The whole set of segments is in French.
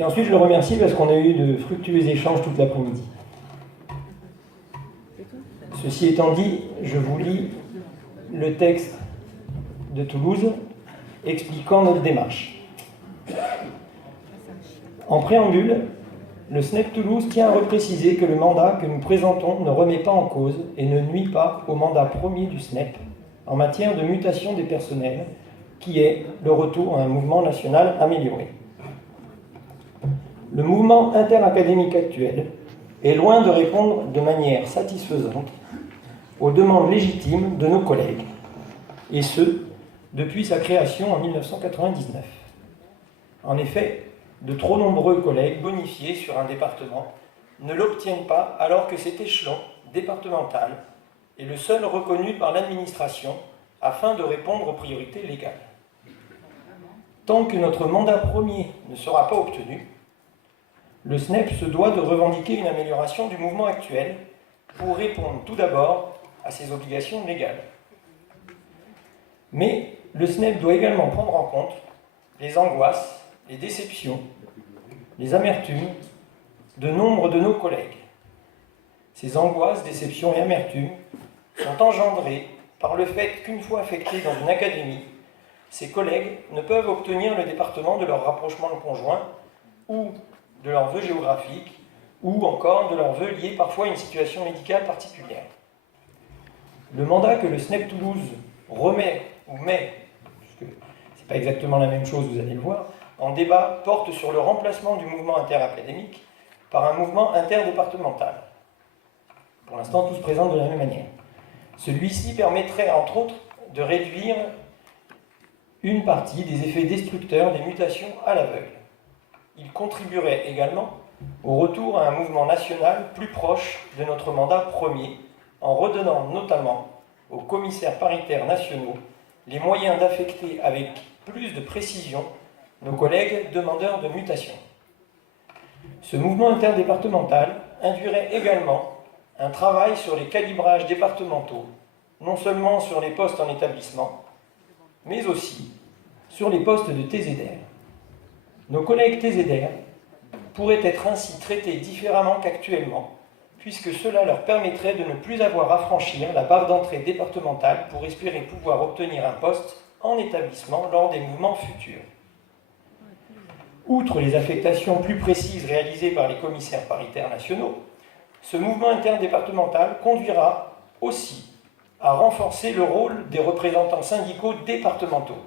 Et ensuite, je le remercie parce qu'on a eu de fructueux échanges toute l'après-midi. Ceci étant dit, je vous lis le texte de Toulouse expliquant notre démarche. En préambule, le SNEP Toulouse tient à repréciser que le mandat que nous présentons ne remet pas en cause et ne nuit pas au mandat premier du SNEP en matière de mutation des personnels, qui est le retour à un mouvement national amélioré. Le mouvement interacadémique actuel est loin de répondre de manière satisfaisante aux demandes légitimes de nos collègues, et ce, depuis sa création en 1999. En effet, de trop nombreux collègues bonifiés sur un département ne l'obtiennent pas alors que cet échelon départemental est le seul reconnu par l'administration afin de répondre aux priorités légales. Tant que notre mandat premier ne sera pas obtenu, le SNEP se doit de revendiquer une amélioration du mouvement actuel pour répondre tout d'abord à ses obligations légales. Mais le SNEP doit également prendre en compte les angoisses, les déceptions, les amertumes de nombre de nos collègues. Ces angoisses, déceptions et amertumes sont engendrées par le fait qu'une fois affectés dans une académie, ces collègues ne peuvent obtenir le département de leur rapprochement conjoint ou de leur vœu géographique ou encore de leur vœu lié parfois à une situation médicale particulière. Le mandat que le SNEP Toulouse remet ou met, puisque ce n'est pas exactement la même chose, vous allez le voir, en débat porte sur le remplacement du mouvement interacadémique par un mouvement interdépartemental. Pour l'instant, tout se présente de la même manière. Celui-ci permettrait, entre autres, de réduire une partie des effets destructeurs des mutations à l'aveugle. Il contribuerait également au retour à un mouvement national plus proche de notre mandat premier, en redonnant notamment aux commissaires paritaires nationaux les moyens d'affecter avec plus de précision nos collègues demandeurs de mutation. Ce mouvement interdépartemental induirait également un travail sur les calibrages départementaux, non seulement sur les postes en établissement, mais aussi sur les postes de TZR. Nos collègues TZR pourraient être ainsi traités différemment qu'actuellement, puisque cela leur permettrait de ne plus avoir à franchir la barre d'entrée départementale pour espérer pouvoir obtenir un poste en établissement lors des mouvements futurs. Outre les affectations plus précises réalisées par les commissaires paritaires nationaux, ce mouvement interdépartemental conduira aussi à renforcer le rôle des représentants syndicaux départementaux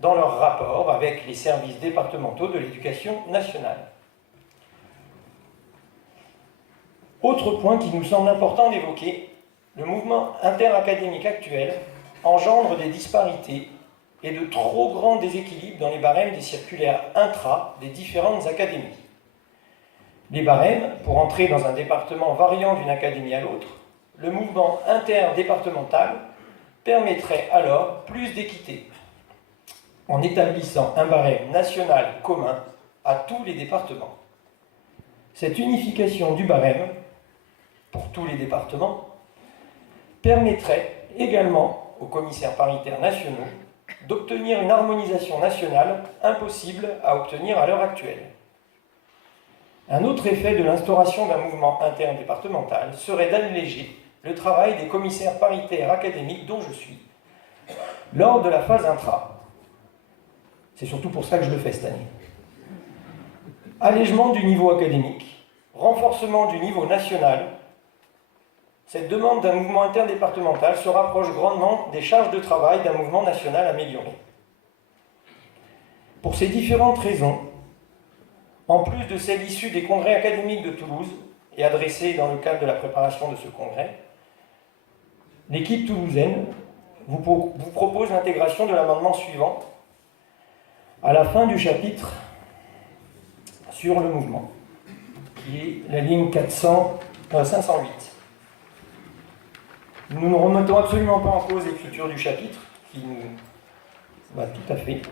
dans leur rapport avec les services départementaux de l'éducation nationale. Autre point qui nous semble important d'évoquer, le mouvement interacadémique actuel engendre des disparités et de trop grands déséquilibres dans les barèmes des circulaires intra des différentes académies. Les barèmes, pour entrer dans un département variant d'une académie à l'autre, le mouvement interdépartemental permettrait alors plus d'équité, en établissant un barème national commun à tous les départements. Cette unification du barème, pour tous les départements, permettrait également aux commissaires paritaires nationaux d'obtenir une harmonisation nationale impossible à obtenir à l'heure actuelle. Un autre effet de l'instauration d'un mouvement interdépartemental serait d'alléger le travail des commissaires paritaires académiques dont je suis, lors de la phase intra. C'est surtout pour ça que je le fais cette année. Allègement du niveau académique, renforcement du niveau national, cette demande d'un mouvement interdépartemental se rapproche grandement des charges de travail d'un mouvement national amélioré. Pour ces différentes raisons, en plus de celles issues des congrès académiques de Toulouse et adressées dans le cadre de la préparation de ce congrès, l'équipe toulousaine vous propose l'intégration de l'amendement suivant à la fin du chapitre sur le mouvement, qui est la ligne 508. Nous ne remettons absolument pas en cause l'écriture du chapitre, qui nous va tout à fait.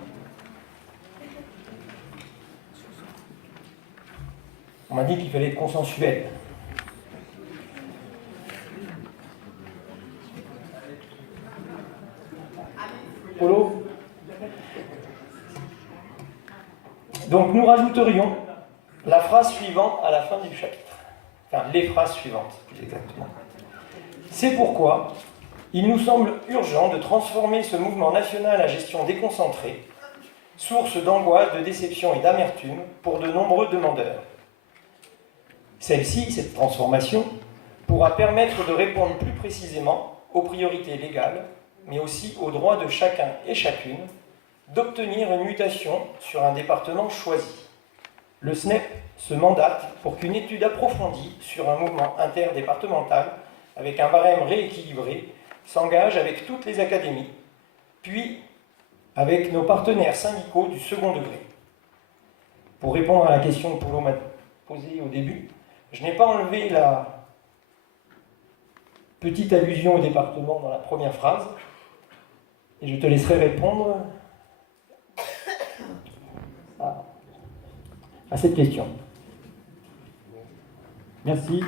On m'a dit qu'il fallait être consensuel. Polo. Donc nous rajouterions la phrase suivante à la fin du chapitre. Enfin, les phrases suivantes, plus exactement. C'est pourquoi il nous semble urgent de transformer ce mouvement national à gestion déconcentrée, source d'angoisse, de déception et d'amertume pour de nombreux demandeurs. Celle-ci, cette transformation, pourra permettre de répondre plus précisément aux priorités légales, mais aussi aux droits de chacun et chacune d'obtenir une mutation sur un département choisi. Le SNEP se mandate pour qu'une étude approfondie sur un mouvement interdépartemental, avec un barème rééquilibré, s'engage avec toutes les académies, puis avec nos partenaires syndicaux du second degré. Pour répondre à la question que Paulo m'a posée au début, je n'ai pas enlevé la petite allusion au département dans la première phrase, et je te laisserai répondre à cette question. Merci.